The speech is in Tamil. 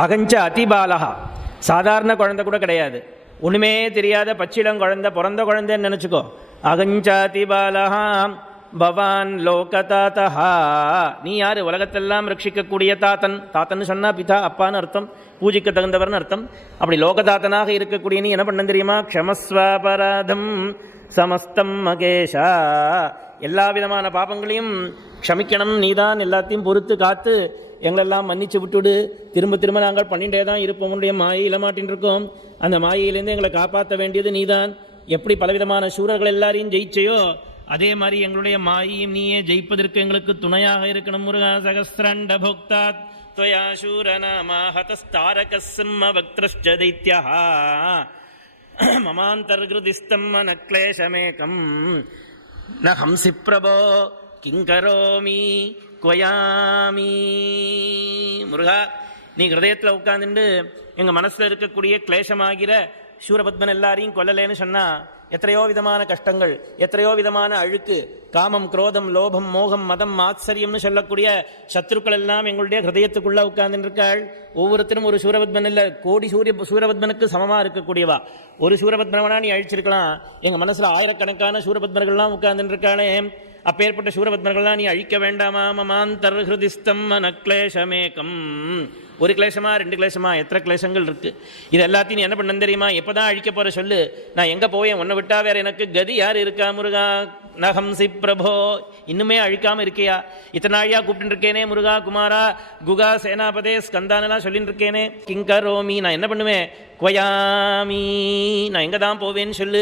அகஞ்ச அதிபாலகா, சாதாரண குழந்தை கூட கிடையாது, ஒன்றுமே தெரியாத பச்சிளம் குழந்தை, பிறந்த குழந்தைன்னு நினச்சிக்கோ. அகஞ்ச அதிபாலகா பவான் லோகதாத்தா, நீ யார்? உலகத்தெல்லாம் ரட்சிக்கக்கூடிய தாத்தன். தாத்தன்னு சொன்னால் பிதா, அப்பான்னு அர்த்தம், பூஜைக்கு தகுந்தவர்னு அர்த்தம். அப்படி லோகதாத்தனாக இருக்கக்கூடிய நீ என்ன பண்ண தெரியுமா? க்ஷமஸ்வாபராதம் சமஸ்தம் மகேஷா, எல்லா விதமான பாபங்களையும் க்ஷமிக்கணும், நீதான் எல்லாத்தையும் பொறுத்து காத்து எங்களெல்லாம் மன்னிச்சு விட்டுடு. திரும்ப திரும்ப நாங்கள் பண்ணிகிட்டே தான் இருப்போம், உன்னுடைய மாயையில் மாட்டின்னு இருக்கோம். அந்த மாயையிலேருந்து எங்களை காப்பாற்ற வேண்டியது நீதான். எப்படி பலவிதமான சூரர்கள் எல்லாரையும் ஜெயிச்சையோ அதே மாதிரி எங்களுடைய மாயையும் நீயே ஜெயிப்பதற்கு எங்களுக்கு துணையாக இருக்கணும். முருகா சகஸ்ரண்ட போக்தாத் त्वया शूरनामा हतस्तारकः सिंहवक्त्रश्च दैत्यः ममान्तर्हृदिस्थं मनक्लेशमेकं न हंसि प्रभो किं करोमि क्वयामि. முருகா, நீ ஹிருதயத்தில் உட்கார்ந்துட்டு எங்கள் மனசில் இருக்கக்கூடிய கிளேசமாகிற சூரபத்மன் எல்லாரையும் கொல்லலேன்னு சொன்னால் எத்தனையோ விதமான கஷ்டங்கள், எத்தனையோ விதமான அழுக்கு, காமம், குரோதம், லோபம், மோகம், மதம், ஆச்சரியம்னு சொல்லக்கூடிய சத்ருக்கள் எல்லாம் எங்களுடைய ஹிருதயத்துக்குள்ளே உட்கார்ந்துருக்காள். ஒவ்வொருத்தரும் ஒரு சூரபத்மன் இல்லை, கோடி சூரபத்மனுக்கு சமமாக இருக்கக்கூடியவா. ஒரு சூரபத்மனா நீ அழிச்சிருக்கலாம், எங்கள் மனசில் ஆயிரக்கணக்கான சூரபத்மர்கள்லாம் உட்கார்ந்துருக்காளே. அப்பேற்பட்ட சூரபத்மர்கள்லாம் நீ அழிக்க வேண்டாமா? மமாந்தர்ஹிருதிஸ்தம் மனக்லேஷமேகம். ஒரு கிளேசமா, ரெண்டு கிளேசமா, எத்தனை கிளேசங்கள் இருக்கு. இது எல்லாத்தையும் நீ என்ன பண்ண தெரியுமா? எப்பதான் அழிக்க போற சொல்லு, நான் எங்க போவேன்? உன்னை விட்டா வேற எனக்கு கதி யார் இருக்கா? முருகா நகம்சி பிரபோ, இன்னுமே அழிக்காம இருக்கியா? இத்தனை நாழியா கூப்பிட்டு இருக்கேனே முருகா, குமாரா, குகா, சேனாபதே, ஸ்கந்தானெல்லாம் சொல்லிட்டு இருக்கேனே. கிங்கரோமி, நான் என்ன பண்ணுவேன்? குவயாமி, நான் எங்க தான் போவேன்னு சொல்லு.